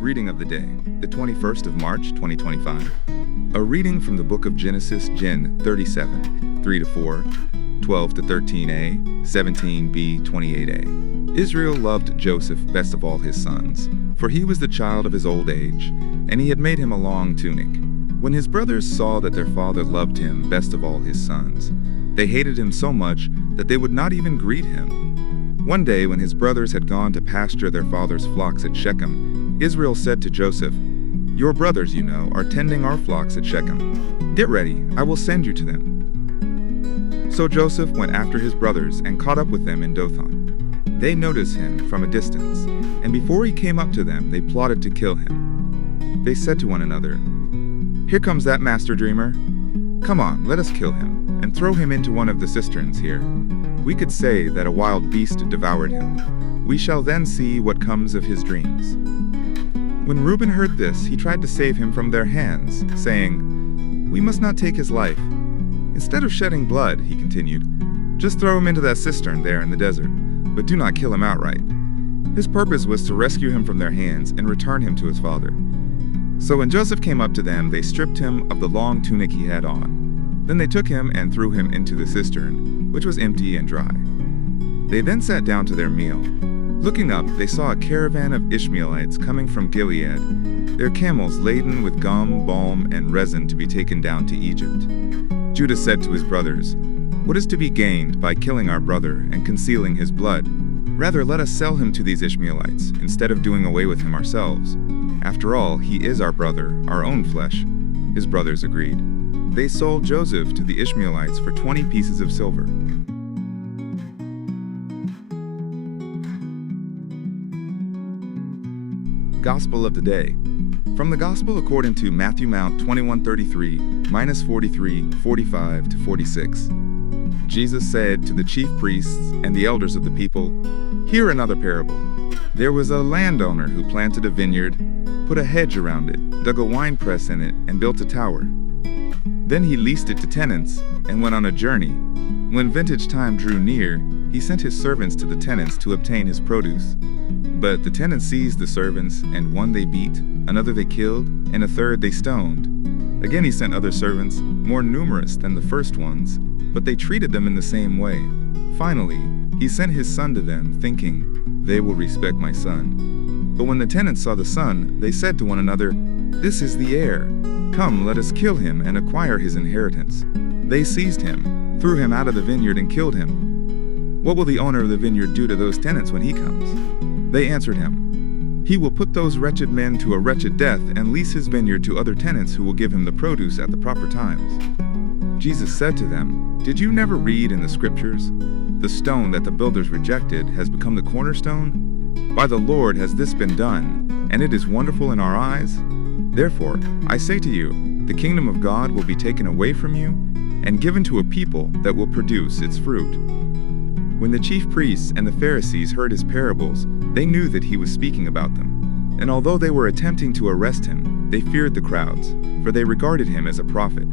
Reading of the day, the 21st of March, 2025. A reading from the book of Genesis, Gen 37, 3-4, 12-13a, 17b, 28a. Israel loved Joseph best of all his sons, for he was the child of his old age, and he had made him a long tunic. When his brothers saw that their father loved him best of all his sons, they hated him so much that they would not even greet him. One day, when his brothers had gone to pasture their father's flocks at Shechem, Israel said to Joseph, "Your brothers, you know, are tending our flocks at Shechem. Get ready, I will send you to them." So Joseph went after his brothers and caught up with them in Dothan. They noticed him from a distance, and before he came up to them, they plotted to kill him. They said to one another, "Here comes that master dreamer. Come on, let us kill him, and throw him into one of the cisterns here. We could say that a wild beast devoured him. We shall then see what comes of his dreams." When Reuben heard this, he tried to save him from their hands, saying, "We must not take his life. Instead of shedding blood," he continued, "just throw him into that cistern there in the desert, but do not kill him outright." His purpose was to rescue him from their hands and return him to his father. So when Joseph came up to them, they stripped him of the long tunic he had on. Then they took him and threw him into the cistern, which was empty and dry. They then sat down to their meal. Looking up, they saw a caravan of Ishmaelites coming from Gilead, their camels laden with gum, balm, and resin to be taken down to Egypt. Judah said to his brothers, "What is to be gained by killing our brother and concealing his blood? Rather, let us sell him to these Ishmaelites, instead of doing away with him ourselves. After all, he is our brother, our own flesh." His brothers agreed. They sold Joseph to the Ishmaelites for 20 pieces of silver. Gospel of the day. From the Gospel according to Matthew Mount 21:33, -43, 45-46. Jesus said to the chief priests and the elders of the people, "Hear another parable. There was a landowner who planted a vineyard, put a hedge around it, dug a winepress in it, and built a tower. Then he leased it to tenants and went on a journey. When vintage time drew near, he sent his servants to the tenants to obtain his produce. But the tenants seized the servants, and one they beat, another they killed, and a third they stoned. Again he sent other servants, more numerous than the first ones, but they treated them in the same way. Finally, he sent his son to them, thinking, 'They will respect my son.' But when the tenants saw the son, they said to one another, 'This is the heir. Come, let us kill him and acquire his inheritance.' They seized him, threw him out of the vineyard, and killed him. What will the owner of the vineyard do to those tenants when he comes?" They answered him, "He will put those wretched men to a wretched death and lease his vineyard to other tenants who will give him the produce at the proper times." Jesus said to them, "Did you never read in the scriptures, 'The stone that the builders rejected has become the cornerstone'? By the Lord has this been done, and it is wonderful in our eyes? Therefore, I say to you, the kingdom of God will be taken away from you and given to a people that will produce its fruit." When the chief priests and the Pharisees heard his parables, they knew that he was speaking about them. And although they were attempting to arrest him, they feared the crowds, for they regarded him as a prophet.